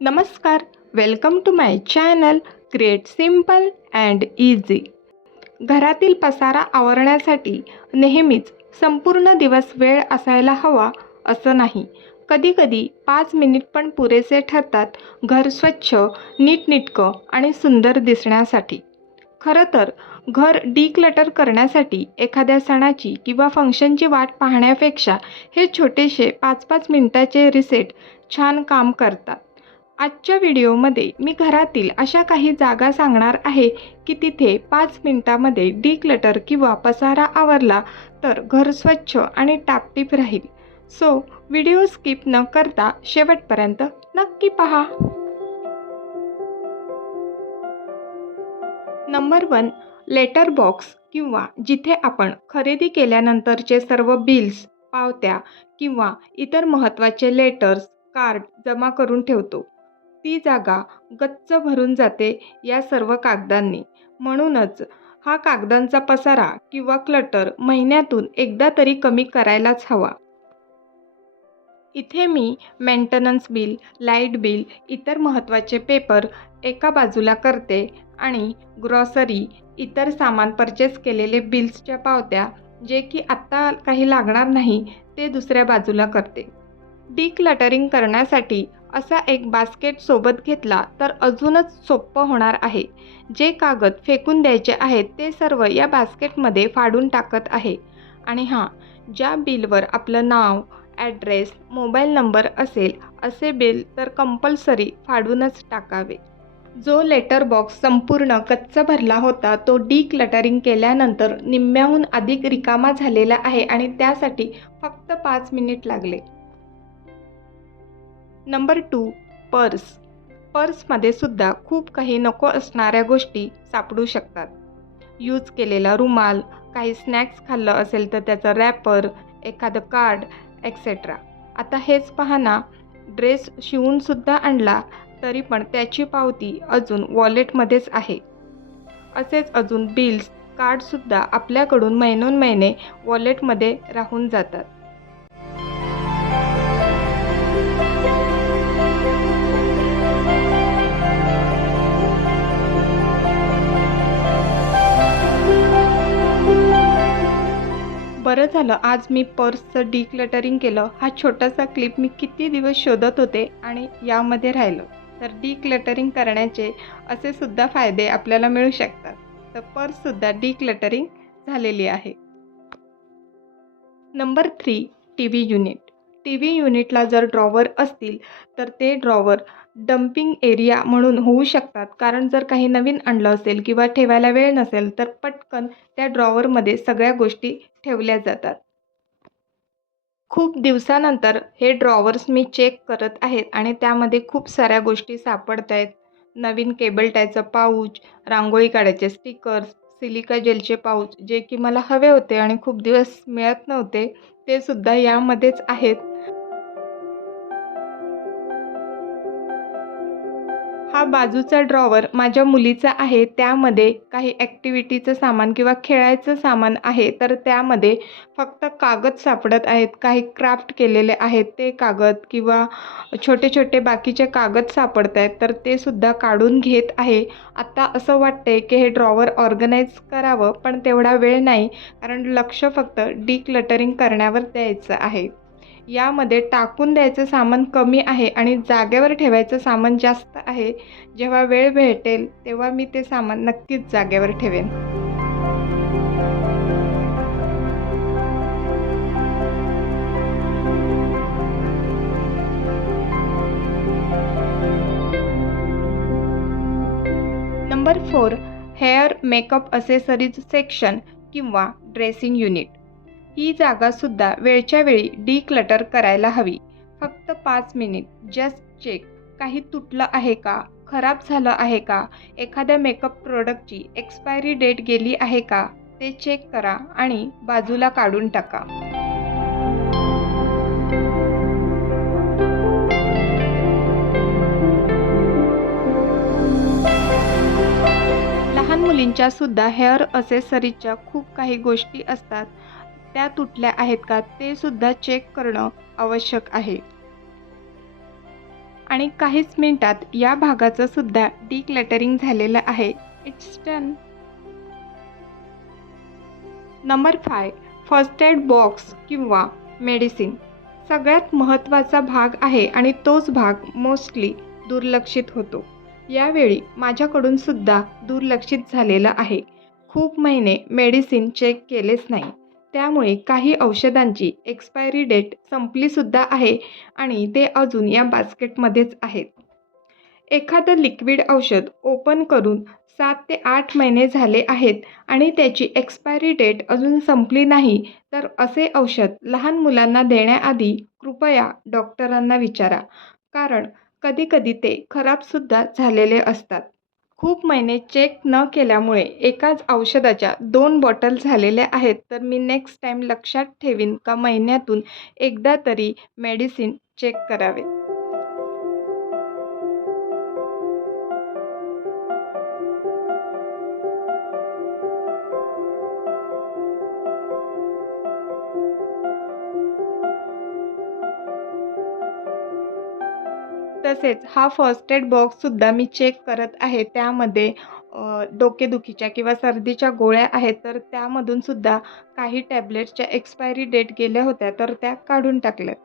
नमस्कार, welcome to my channel create simple and easy. घरातील पसारा आवरण्यासाठी नेहमीच संपूर्ण दिवस वेळ असायला हवा असं नाही। कधीकधी 5 मिनिट पण पुरेसे ठरतात घर स्वच्छ, नीटनेटकं आणि सुंदर दिसण्यासाठी। खरं तर घर डिक्लटर करण्यासाठी एखाद्या सणाची किंवा फंक्शनची वाट पाहण्यापेक्षा हे छोटेसे 5-5 मिनिटाचे रिसेट छान काम करतात। आजच्या व्हिडिओमध्ये मी घरातील अशा काही जागा सांगणार आहे की तिथे 5 मिनिटांमध्ये डिक्लटर किंवा पसारा आवरला तर घर स्वच्छ आणि टापटीप राहील। सो व्हिडिओ स्किप न करता शेवटपर्यंत नक्की पहा। नंबर 1, लेटर बॉक्स किंवा जिथे आपण खरेदी केल्यानंतरचे सर्व बिल्स, पावत्या किंवा इतर महत्त्वाचे लेटर्स, कार्ड जमा करून ठेवतो। ती जागा गच्च भरून जाते या सर्व कागदांनी। म्हणूनच हा कागदांचा पसारा किंवा क्लटर महिन्यातून एकदा तरी कमी करायलाच हवा। इथे मी मेंटेनन्स बिल, लाईट बिल, इतर महत्त्वाचे पेपर एका बाजूला करते आणि ग्रॉसरी, इतर सामान परचेस केलेले बिल्सच्या पावत्या जे की आत्ता काही लागणार नाही ते दुसऱ्या बाजूला करते। डिक्लटरिंग करण्यासाठी असा एक बास्केट सोबत घेतला तर अजूनच सोपं होणार आहे। जे कागद फेकून द्यायचे आहेत ते सर्व या बास्केटमध्ये फाडून टाकत आहे। आणि हां, ज्या बिलवर आपलं नाव, ॲड्रेस, मोबाईल नंबर असेल असे बिल तर कंपल्सरी फाडूनच टाकावे। जो लेटर बॉक्स संपूर्ण गच्च भरला होता तो डिक्लटरिंग केल्यानंतर निम्म्याहून अधिक रिकामा झालेला आहे आणि त्यासाठी फक्त 5 मिनिट लागले। Number 2, purse. पर्समध्ये सुद्धा खूप काही नको असणाऱ्या गोष्टी सापडू शकतात। यूज केलेला रुमाल, काही स्नॅक्स खाल्लं असेल तर त्याचं रॅपर, एखादं कार्ड एक्सेट्रा। आता हेच पहा ना, ड्रेस शिवूनसुद्धा आणला तरी पण त्याची पावती अजून वॉलेटमध्येच आहे। असेच अजून बिल्स, कार्डसुद्धा आपल्याकडून महिनोन्महिने वॉलेटमध्ये राहून जातात। बरं झालं आज मी पर्सचं डिक्लटरिंग केलं। हा छोटासा क्लिप मी किती दिवस शोधत होते आणि यामध्ये राहिलं। तर डिक्लटरिंग करण्याचे असे सुद्धा फायदे आपल्याला मिळू शकतात। तर पर्ससुद्धा डिक्लटरिंग झालेली आहे। Number 3, TV unit. टीव्ही युनिटला जर ड्रॉवर असतील तर ते ड्रॉवर डम्पिंग एरिया म्हणून होऊ शकतात। कारण जर काही नवीन आणलं असेल किंवा ठेवायला वेळ नसेल तर पटकन त्या ड्रॉवरमध्ये सगळ्या गोष्टी ठेवल्या जातात। खूप दिवसानंतर हे ड्रॉवर्स मी चेक करत आहेत आणि त्यामध्ये खूप साऱ्या गोष्टी सापडत आहेत। नवीन केबल टायचं पाऊच, रांगोळी काढायचे स्टिकर्स, सिलिका जेलचे पाऊच जे की मला हवे होते आणि खूप दिवस मिळत नव्हते ते सुद्धा यामध्येच आहेत। हा बाजूचा ड्रॉवर माझ्या मुलीचा आहे। त्यामध्ये काही ॲक्टिव्हिटीचं सामान किंवा खेळायचं सामान आहे तर त्यामध्ये फक्त कागद सापडत आहेत। काही क्राफ्ट केलेले आहेत ते कागद किंवा छोटे छोटे बाकीचे कागद सापडत आहेत तर ते सुद्धा काढून घेत आहे। आता असं वाटतंय की हे ड्रॉवर ऑर्गनाईज करावं पण तेवढा वेळ नाही कारण लक्ष फक्त डिक्लटरिंग करण्यावर द्यायचं आहे। यामध्ये टाकून द्यायचं सामान कमी आहे आणि जागेवर ठेवायचं सामान जास्त आहे। जेव्हा वेळ भेटेल तेव्हा मी ते सामान नक्कीच जागेवर ठेवेन। Number 4, hair makeup accessories section किंवा ड्रेसिंग युनिट। ही जागासुद्धा वेळच्या वेळी डिक्लटर करायला हवी। फक्त 5 मिनिट जस्ट चेक, काही तुटलं आहे का, खराब झालं आहे का, एखाद्या मेकअप प्रोडक्टची एक्सपायरी डेट गेली आहे का ते चेक करा आणि बाजूला काढून टाका। लहान मुलींच्या सुद्धा हेअर असेसरीजच्या खूप काही गोष्टी असतात। त्या तुटल्या आहेत का ते सुद्धा चेक करणं आवश्यक आहे। आणि काहीच मिनिटात या भागाचं सुद्धा डिक्लटरिंग झालेलं आहे. It's done. Number 5. First aid box किंवा मेडिसिन. सगळ्यात महत्त्वाचा भाग आहे आणि तोच भाग मोस्टली दुर्लक्षित होतो. यावेळी माझ्याकडून सुद्धा दुर्लक्षित झालेलं आहे. खूप महिने मेडिसिन चेक केलेच नाही. त्यामुळे काही औषधांची एक्सपायरी डेट संपलीसुद्धा आहे आणि ते अजून या बास्केटमध्येच आहेत. एखादं लिक्विड औषध ओपन करून 7 ते 8 महिने झाले आहेत आणि त्याची एक्सपायरी डेट अजून संपली नाही, तर असे औषध लहान मुलांना देण्याआधी कृपया डॉक्टरांना विचारा. कारण कधीकधी ते खराबसुद्धा झालेले असतात. खूप महिने चेक न केल्यामुळे एकाच औषधाच्या 2 बॉटल झालेल्या आहेत. तर मी नेक्स्ट टाईम लक्षात ठेवीन का महिन्यातून एकदा तरी मेडिसिन चेक करावे. तसेच हा फर्स्ट एड बॉक्ससुद्धा मी चेक करत आहे. त्यामध्ये डोकेदुखीच्या किंवा सर्दीच्या गोळ्या आहेत, तर त्यामधून सुद्धा काही टॅब्लेट्सच्या एक्सपायरी डेट गेल्या होत्या, तर त्या काढून टाकल्यात.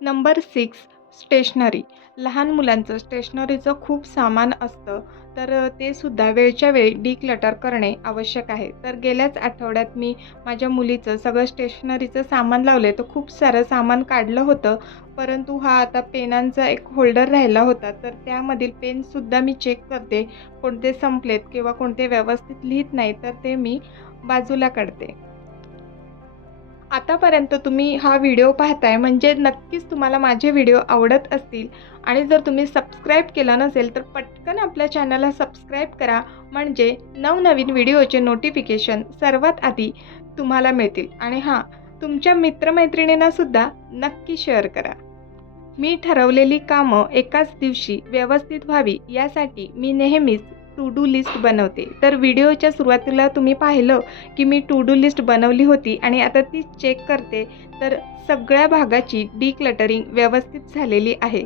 नंबर 6. स्टेशनरी. लहान मुलांचं स्टेशनरीचं खूप सामान असतं, तर ते सुद्धा वेळच्या वेळी डिक्लटर करणे आवश्यक आहे. तर गेल्याच आठवड्यात मी माझ्या मुलीचं सगळं स्टेशनरीचं सामान लावले, तर खूप सारं सामान काढलं होतं. परंतु हा आता पेनांचा एक होल्डर राहिला होता, तर त्यामधील पेनसुद्धा मी चेक करते. कोणते संपलेत किंवा कोणते व्यवस्थित लिहित नाही, तर ते मी बाजूला काढते. आतापर्यंत तुम्ही हा व्हिडिओ पाहताय म्हणजे नक्कीच तुम्हाला माझे व्हिडिओ आवडत असतील आणि जर तुम्ही सबस्क्राईब केलं नसेल तर पटकन आपल्या चॅनलला सबस्क्राईब करा, म्हणजे नवनवीन व्हिडिओचे नोटिफिकेशन सर्वात आधी तुम्हाला मिळतील. आणि हां, तुमच्या मित्रमैत्रिणींनासुद्धा नक्की शेअर करा. मी ठरवलेली कामं एकाच दिवशी व्यवस्थित व्हावी यासाठी मी नेहमीच टू डू लिस्ट बनवते. तर व्हिडिओच्या सुरुवातीला तुम्ही पाहिलं की मी टू डू लिस्ट बनवली होती आणि आता ती चेक करते, तर सगळ्या भागाची डिक्लटरिंग व्यवस्थित झालेली आहे.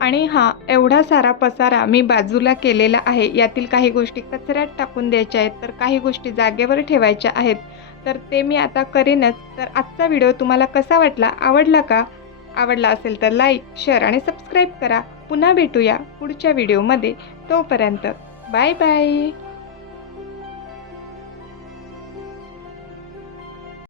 आणि हा एवढा सारा पसारा मी बाजूला केलेला आहे. यातील काही गोष्टी कचऱ्यात टाकून द्यायच्या आहेत, तर काही गोष्टी जागेवर ठेवायच्या आहेत. तर ते मी आता करेनच. तर आजचा व्हिडिओ तुम्हाला कसा वाटला? आवडला का? आवडला असेल तर लाईक, शेअर आणि सबस्क्राईब करा. पुन्हा भेटूया पुढच्या व्हिडिओमध्ये. तोपर्यंत बाय बाय.